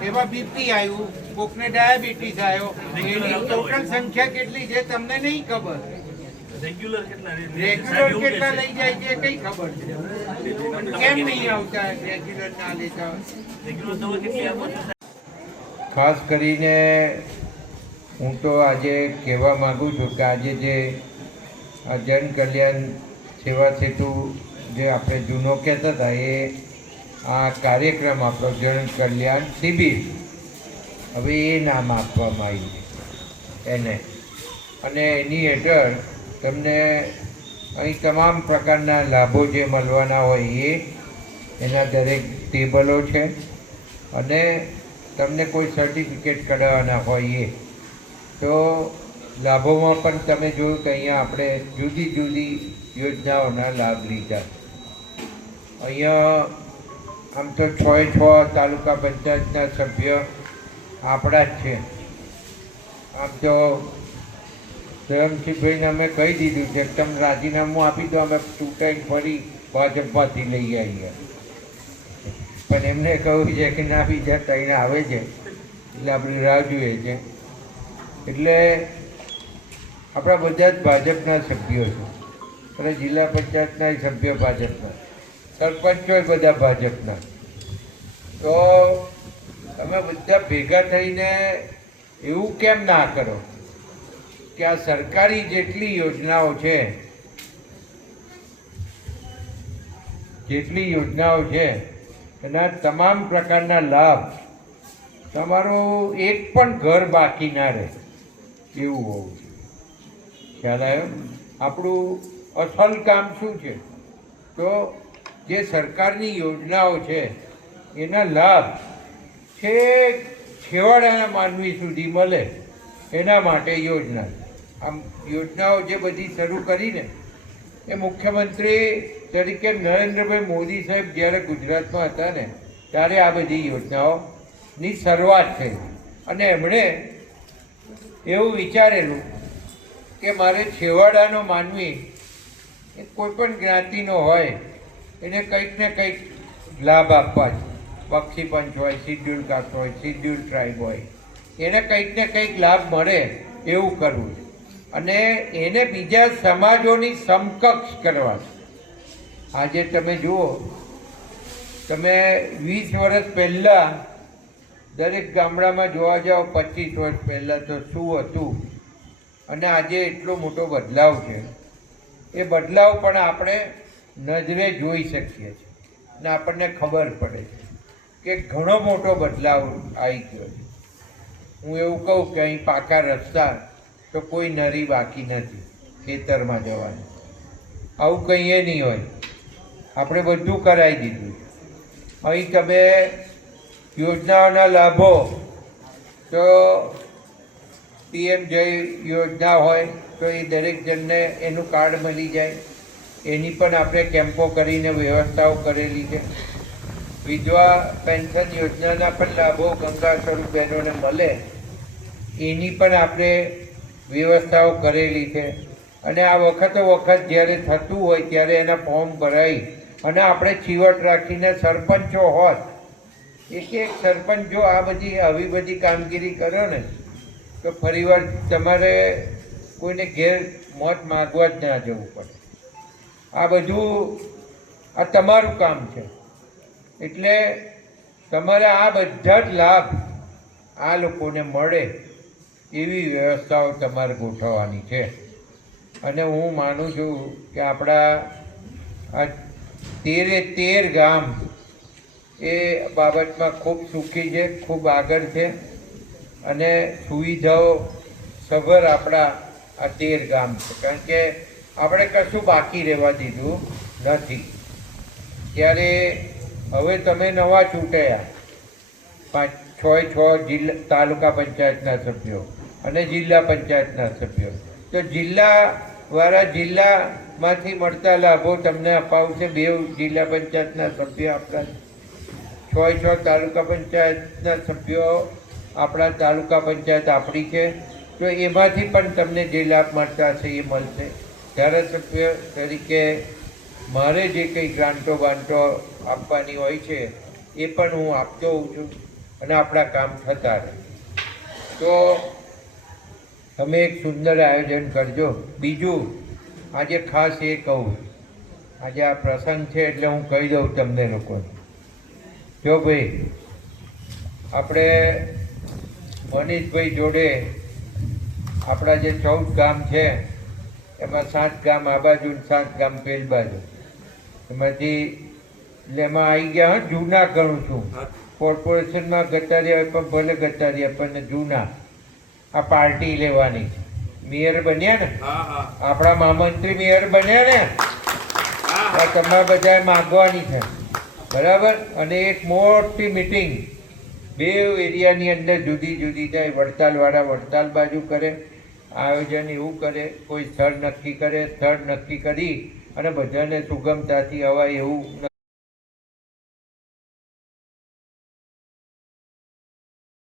એવા બીપી આવ્યું, કોકને ડાયાબિટીસ આવ્યો, એની ટોટલ સંખ્યા કેટલી છે તમને નહીં ખબર. રેગ્યુલર કેટલા લઈ જાય છે કઈ ખબર છે? કેમ નહીં આવતા રેગ્યુલર ના લેતા? ખાસ કરીને હું તો આજે કહેવા માંગુ છું કે આજે જે જન કલ્યાણ સેવા સેતુ જે આપણે જૂનો કહેતા હતા એ આ કાર્યક્રમ આપણો જન કલ્યાણ શિબિર, હવે એ નામ આપવામાં આવ્યું એને, અને એની હેઠળ તમને અહીં તમામ પ્રકારના લાભો જે મળવાના હોય એ એના દરેક ટેબલો છે, અને તમને કોઈ સર્ટિફિકેટ કઢાવવાના હોય એ તો લાભોમાં પણ તમે જોયું કે અહીંયા આપણે જુદી જુદી યોજનાઓના લાભ લીધા. અહીંયા આમ તો 6 તાલુકા પંચાયતના સભ્ય આપણા જ છે. આમ તો ધરમસિંહભાઈને અમે કહી દીધું છે કે તમે રાજીનામું આપી દો, અમે ચૂંટાઈ ફરી ભાજપમાંથી લઈ આવીએ, પણ એમને કહ્યું છે કે ના બીજા તઈને આવે છે એટલે આપણી રાહ જોઈએ છે. એટલે આપણા બધા જ ભાજપના સભ્યો છે, અને જિલ્લા પંચાયતના સભ્યો ભાજપના, સરપંચો બધા ભાજપના. તો તમે બધા ભેગા થઈને એવું કેમ ના કરો કે આ સરકારી જેટલી યોજનાઓ છે એના તમામ પ્રકારના લાભ તમારું એક પણ ઘર બાકી ના રહે એવું હોવું જોઈએ. ખ્યાલ આવ્યો? આપણું અસલ કામ શું છે? તો જે સરકારની યોજનાઓ છે એના લાભ છેવાડાના માનવી સુધી મળે એના માટે યોજના. આમ યોજનાઓ જે બધી શરૂ કરીને એ મુખ્યમંત્રી તરીકે નરેન્દ્રભાઈ મોદી સાહેબ જ્યારે ગુજરાતમાં હતા ને ત્યારે આ બધી યોજનાઓની શરૂઆત થઈ, અને એમણે એવું વિચારેલું કે મારે છેવાડાનો માનવી એ કોઈ પણ જ્ઞાતિનો હોય એને કંઈક ને કંઈક લાભ આપવા છે. પક્ષી પંચ હોય, શિડ્યુલ કાસ્ટ હોય, શિડ્યુલ ટ્રાઇબ હોય, એને કંઈક ને કંઈક લાભ મળે એવું કરવું છે, અને એને બીજા સમાજોની સમકક્ષ કરવા છે. આજે તમે જુઓ, તમે 20 વર્ષ પહેલાં દરેક ગામડામાં જોવા જાઓ, 25 વર્ષ પહેલાં તો શું હતું, અને આજે એટલો મોટો બદલાવ છે. એ બદલાવ પણ આપણે નજરે જોઈ શકીએ છીએ, અને આપણને ખબર પડે છે કે ઘણો મોટો બદલાવ આવી ગયો છે. હું એવું કહું કે અહીં પાકા રસ્તા તો કોઈ નરી બાકી નથી ખેતરમાં જવાની, આવું કંઈ એ નહીં હોય. આપણે બધું કરાવી દીધું છે. અહીં તમે યોજનાઓના લાભો તો PM જય યોજના હોય તો એ દરેક જણને એનું કાર્ડ મળી જાય, એની પણ આપણે કેમ્પો કરીને વ્યવસ્થાઓ કરેલી છે. વિધવા પેન્શન યોજનાના પણ લાભો ગંગા સ્વરૂપ બહેનોને મળે એની પણ આપણે વ્યવસ્થાઓ કરેલી છે. અને આ વખતો વખત જ્યારે થતું હોય ત્યારે એના ફોર્મ ભરાઈ અને આપણે ચીવટ રાખીને સરપંચો હોત, એક સરપંચ જો આ બધી આવી બધી કામગીરી કરો ને તો ફરીવાર તમારે કોઈને ઘેર મોત માગવા જ ના જવું પડે. આ બધું આ તમારું કામ છે, એટલે તમારે આ બધા જ લાભ આ લોકોને મળે એવી વ્યવસ્થાઓ તમારે ગોઠવવાની છે. અને હું માનું છું કે આપણા આ 13 ગામ એ બાબતમાં ખૂબ સુખી છે, ખૂબ આગળ છે, અને સુવિધાઓ સભર આપણા આ 13 ગામ છે, કારણ કે આપણે કશું બાકી રહેવા દીધું નથી. ત્યારે હવે તમે નવા ચૂંટાયા 6 જિલ્લા તાલુકા પંચાયતના સભ્યો અને જિલ્લા પંચાયતના સભ્યો, તો જિલ્લામાંથી મળતા લાભો તમને અપાવશે 2 જિલ્લા પંચાયતના સભ્યો આપણા, 6 તાલુકા પંચાયતના સભ્યો આપણા, તાલુકા પંચાયત આપણી છે, તો એમાંથી પણ તમને જે લાભ મળતા હશે એ મળશે. ધારાસભ્ય તરીકે મારે જે કંઈ ગ્રાન્ટો બાન્ટો આપવાની હોય છે એ પણ હું આપતો હોઉં છું અને આપણા કામ થતા રહે. તો તમે એક સુંદર આયોજન કરજો. બીજું આજે ખાસ એ કહું, આજે આ પ્રસંગ છે એટલે હું કહી દઉં તમને લોકોને, જો ભાઈ આપણે મનીષભાઈ જોડે આપણા જે 14 ગામ છે એમાં 7 ગામ આ બાજુ ને 7 ગામ પેલ બાજુ, એમાંથી એટલે એમાં આવી ગયા. જૂના ગણું છું, કોર્પોરેશનમાં ગતા રહ્યા પણ ભલે ગતા રહ્યા પણ જૂના. આ પાર્ટી લેવાની છે. મેયર બન્યા ને, આપણા મહામંત્રી મેયર બન્યા ને, તમારા બધાએ માગવાની છે, બરાબર. અને એક મોટી મિટિંગ 2 એરિયાની અંદર જુદી જુદી થાય. વડતાલવાળા વડતાલ બાજુ કરે આયોજન, એવું કરે. કોઈ સ્થળ નક્કી કરે, સ્થળ નક્કી કરી અને બધાને સુગમતાથી અવાય એવું